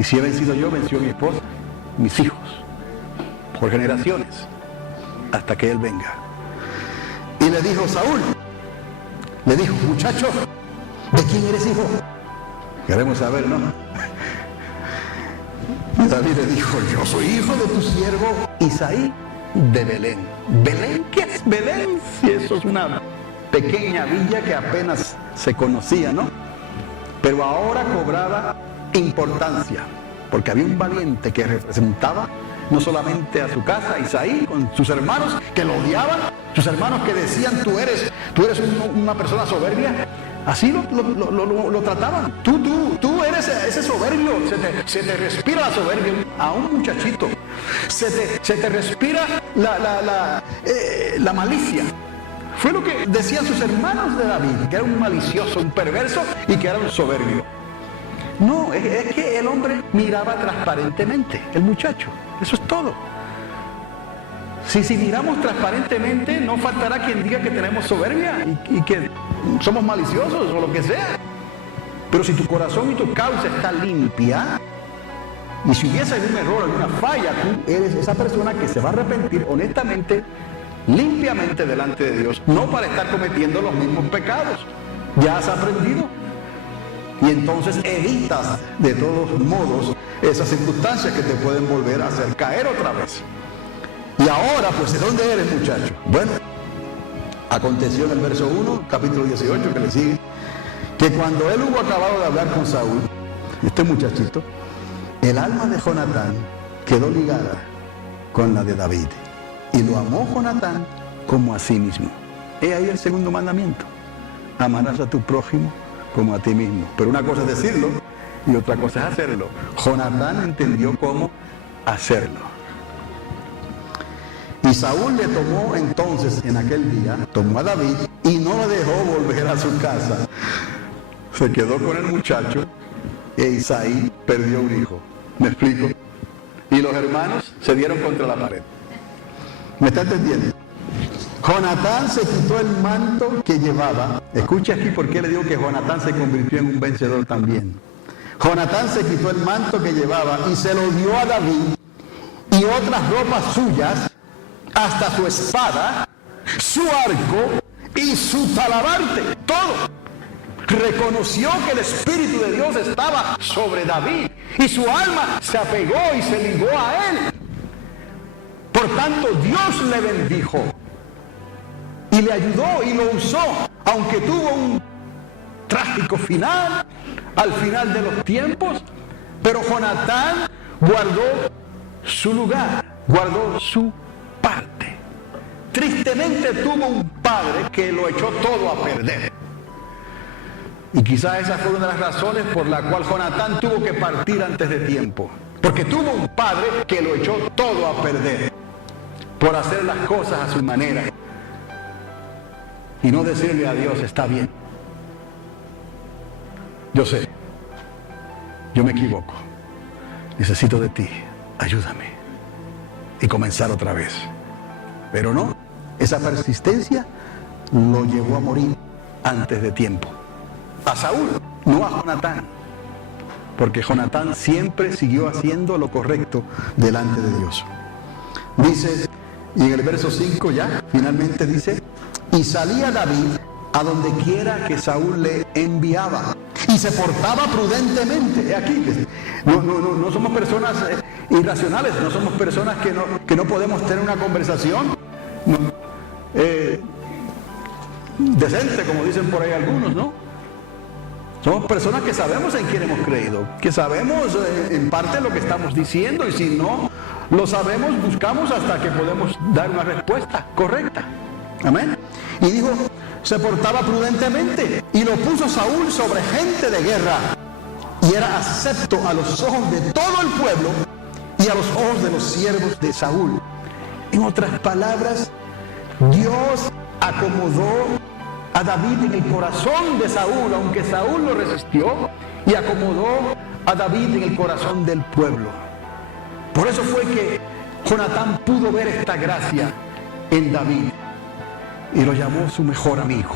Y si he vencido yo, venció mi esposa, mis hijos, por generaciones, hasta que Él venga. Y le dijo Saúl, le dijo, muchacho, ¿de quién eres hijo? Queremos saber, ¿no? Y David le dijo, yo soy hijo de tu siervo Isaí de Belén. ¿Belén? ¿Qué es Belén? Si eso es una pequeña villa que apenas se conocía, ¿no? Pero ahora cobraba importancia, porque había un valiente que representaba no solamente a su casa, Isaí, con sus hermanos que lo odiaban, sus hermanos que decían, tú eres una persona soberbia. Así lo trataban. Tú eres ese soberbio. Se te respira la soberbia a un muchachito. Se te respira la malicia. Fue lo que decían sus hermanos de David, que era un malicioso, un perverso y que era un soberbio. No, es que el hombre miraba transparentemente, el muchacho. Eso es todo. Si miramos transparentemente, no faltará quien diga que tenemos soberbia y que somos maliciosos o lo que sea. Pero si tu corazón y tu causa está limpia, y si hubiese algún error, alguna falla, tú eres esa persona que se va a arrepentir honestamente, limpiamente delante de Dios, no para estar cometiendo los mismos pecados. Ya has aprendido. Y entonces evitas de todos modos esas circunstancias que te pueden volver a hacer caer otra vez. Y ahora, pues, ¿de dónde eres, muchacho? Bueno, aconteció en el verso 1, capítulo 18, que le sigue, que cuando él hubo acabado de hablar con Saúl, este muchachito, el alma de Jonatán quedó ligada con la de David. Y lo amó Jonatán como a sí mismo. He ahí el segundo mandamiento. Amarás a tu prójimo como a ti mismo. Pero una cosa es decirlo y otra cosa es hacerlo. Jonatán entendió cómo hacerlo. Y Saúl le tomó entonces en aquel día, tomó a David y no lo dejó volver a su casa. Se quedó con el muchacho e Isaí perdió un hijo. ¿Me explico? Y los hermanos se dieron contra la pared. ¿Me está entendiendo? Jonatán se quitó el manto que llevaba. Escuche aquí por qué le digo que Jonatán se convirtió en un vencedor también. Jonatán se quitó el manto que llevaba y se lo dio a David y otras ropas suyas, hasta su espada, su arco y su talabarte, todo. Reconoció que el Espíritu de Dios estaba sobre David y su alma se apegó y se ligó a él. Por tanto, Dios le bendijo y le ayudó y lo usó, aunque tuvo un trágico final, al final de los tiempos, pero Jonatán guardó su lugar, guardó su parte. Tristemente tuvo un padre que lo echó todo a perder. Y quizás esa fue una de las razones por la cual Jonatán tuvo que partir antes de tiempo. Porque tuvo un padre que lo echó todo a perder por hacer las cosas a su manera y no decirle a Dios, está bien. Yo sé, yo me equivoco, necesito de ti, ayúdame, y comenzar otra vez. Pero no, esa persistencia lo llevó a morir antes de tiempo. A Saúl, no a Jonatán, porque Jonatán siempre siguió haciendo lo correcto delante de Dios. Dice, y en el verso 5 ya, finalmente dice, y salía David a donde quiera que Saúl le enviaba, y se portaba prudentemente. Aquí, no somos personas irracionales, no somos personas que no podemos tener una conversación decente, como dicen por ahí algunos, ¿no? Somos personas que sabemos en quién hemos creído, que sabemos en parte lo que estamos diciendo, y si no lo sabemos, buscamos hasta que podemos dar una respuesta correcta. Amén. Y dijo, se portaba prudentemente, y lo puso Saúl sobre gente de guerra, y era acepto a los ojos de todo el pueblo y a los ojos de los siervos de Saúl. En otras palabras, Dios acomodó a David en el corazón de Saúl, aunque Saúl lo resistió, y acomodó a David en el corazón del pueblo. Por eso fue que Jonatán pudo ver esta gracia en David y lo llamó su mejor amigo,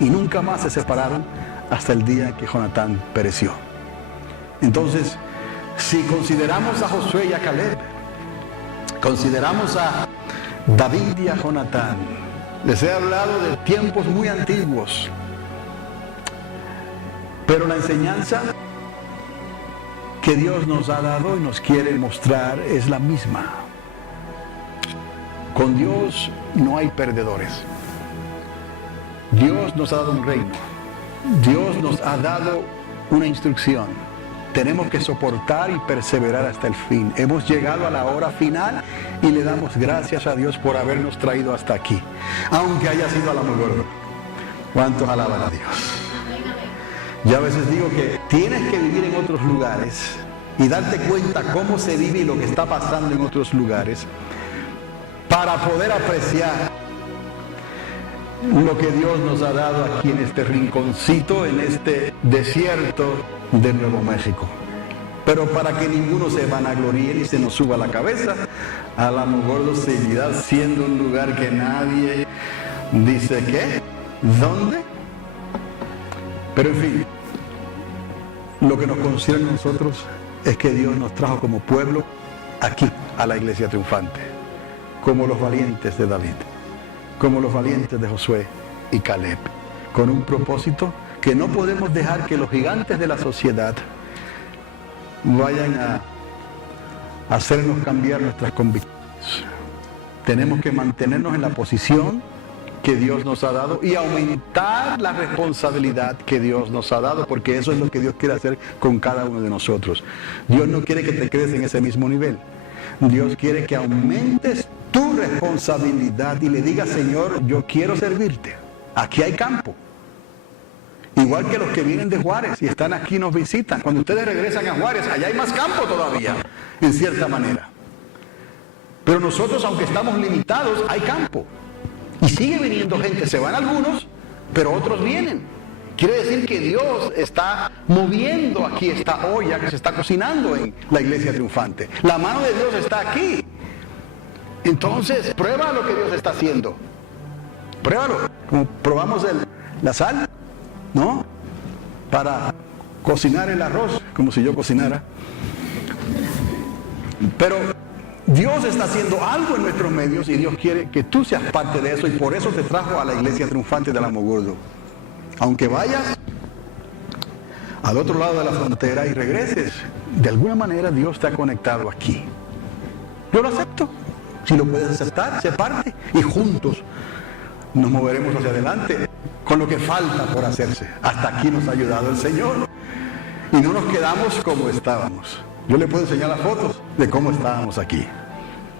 y nunca más se separaron hasta el día que Jonatán pereció. Entonces, si consideramos a Josué y a Caleb, consideramos a David y a Jonatán, les he hablado de tiempos muy antiguos, pero la enseñanza que Dios nos ha dado y nos quiere mostrar es la misma. Con Dios no hay perdedores. Dios nos ha dado un reino. Dios nos ha dado una instrucción. Tenemos que soportar y perseverar hasta el fin. Hemos llegado a la hora final y le damos gracias a Dios por habernos traído hasta aquí, aunque haya sido a la mejor. ¿Cuántos alaban a Dios? Yo a veces digo que tienes que vivir en otros lugares y darte cuenta cómo se vive y lo que está pasando en otros lugares para poder apreciar lo que Dios nos ha dado aquí en este rinconcito, en este desierto de Nuevo México. Pero para que ninguno se vanagloríe ni se nos suba a la cabeza, a lo mejor seguirá siendo un lugar que nadie dice ¿qué? ¿Dónde? Pero en fin, lo que nos concierne a nosotros es que Dios nos trajo como pueblo aquí a la iglesia triunfante, como los valientes de David, como los valientes de Josué y Caleb, con un propósito que no podemos dejar que los gigantes de la sociedad vayan a hacernos cambiar nuestras convicciones. Tenemos que mantenernos en la posición que Dios nos ha dado y aumentar la responsabilidad que Dios nos ha dado, porque eso es lo que Dios quiere hacer con cada uno de nosotros. Dios no quiere que te quedes en ese mismo nivel. Dios quiere que aumentes tu responsabilidad y le digas, Señor, yo quiero servirte. Aquí hay campo. Igual que los que vienen de Juárez y están aquí, nos visitan. Cuando ustedes regresan a Juárez, allá hay más campo todavía, en cierta manera. Pero nosotros, aunque estamos limitados, hay campo. Y sigue viniendo gente, se van algunos, pero otros vienen. Quiere decir que Dios está moviendo aquí esta olla que se está cocinando en la iglesia triunfante. La mano de Dios está aquí. Entonces, prueba lo que Dios está haciendo. Pruébalo, como probamos la sal, ¿no? Para cocinar el arroz, como si yo cocinara. Pero Dios está haciendo algo en nuestros medios y Dios quiere que tú seas parte de eso, y por eso te trajo a la iglesia triunfante del Alamogordo. Aunque vayas al otro lado de la frontera y regreses, de alguna manera Dios te ha conectado aquí. Yo lo acepto. Si lo puedes aceptar, sé parte, y juntos nos moveremos hacia adelante con lo que falta por hacerse. Hasta aquí nos ha ayudado el Señor y no nos quedamos como estábamos. Yo le puedo enseñar las fotos de cómo estábamos aquí,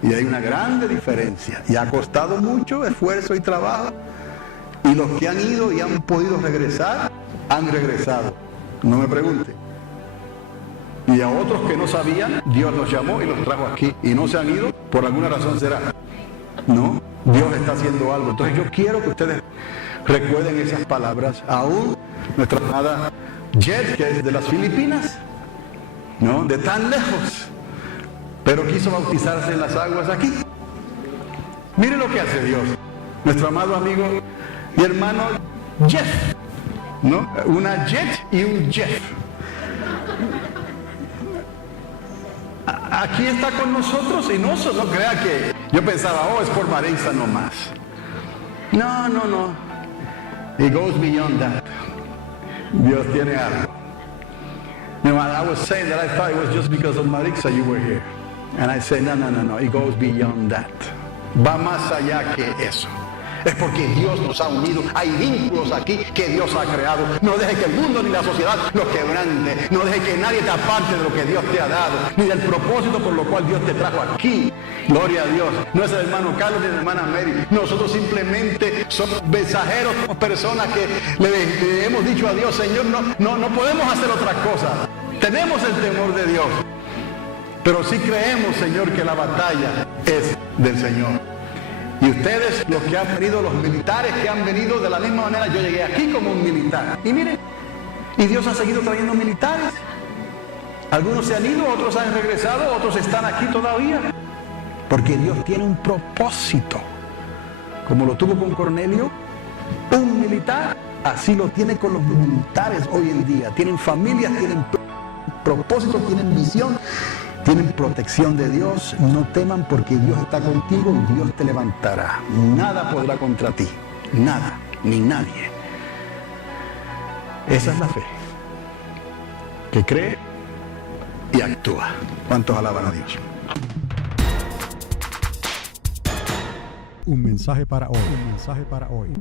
y hay una grande diferencia, y ha costado mucho esfuerzo y trabajo, y los que han ido y han podido regresar, han regresado. No me pregunte. Y a otros que no sabían, Dios los llamó y los trajo aquí, y no se han ido, por alguna razón será. No, Dios está haciendo algo. Entonces yo quiero que ustedes recuerden esas palabras. Aún nuestra amada Jet, que es de las Filipinas, ¿no?, de tan lejos, pero quiso bautizarse en las aguas aquí. Mire lo que hace Dios. Nuestro amado amigo y hermano Jeff, ¿no? Una Jet y un Jeff. Aquí está con nosotros, y no crea que yo pensaba, es por Maritza nomás. No. It goes beyond that. Dios tiene algo. You know, I was saying that I thought it was just because of Maritza you were here. And I say, no. It goes beyond that. Va más allá que eso. Es porque Dios nos ha unido. Hay vínculos aquí que Dios ha creado. No deje que el mundo ni la sociedad lo quebrante. No deje que nadie te aparte de lo que Dios te ha dado, ni del propósito por lo cual Dios te trajo aquí. Gloria a Dios. No es el hermano Carlos ni la hermana Mary. Nosotros simplemente somos mensajeros, somos personas que le hemos dicho a Dios, Señor, no podemos hacer otra cosa. Tenemos el temor de Dios, pero sí creemos, Señor, que la batalla es del Señor. Y ustedes, los que han venido, los militares que han venido, de la misma manera yo llegué aquí como un militar. Y miren, y Dios ha seguido trayendo militares. Algunos se han ido, otros han regresado, otros están aquí todavía. Porque Dios tiene un propósito. Como lo tuvo con Cornelio, un militar, así lo tiene con los militares hoy en día. Tienen familias, tienen propósito, tienen visión, tienen protección de Dios. No teman, porque Dios está contigo y Dios te levantará. Nada podrá contra ti, nada, ni nadie. Esa es la fe, que cree y actúa. ¿Cuántos alaban a Dios? Un mensaje para hoy.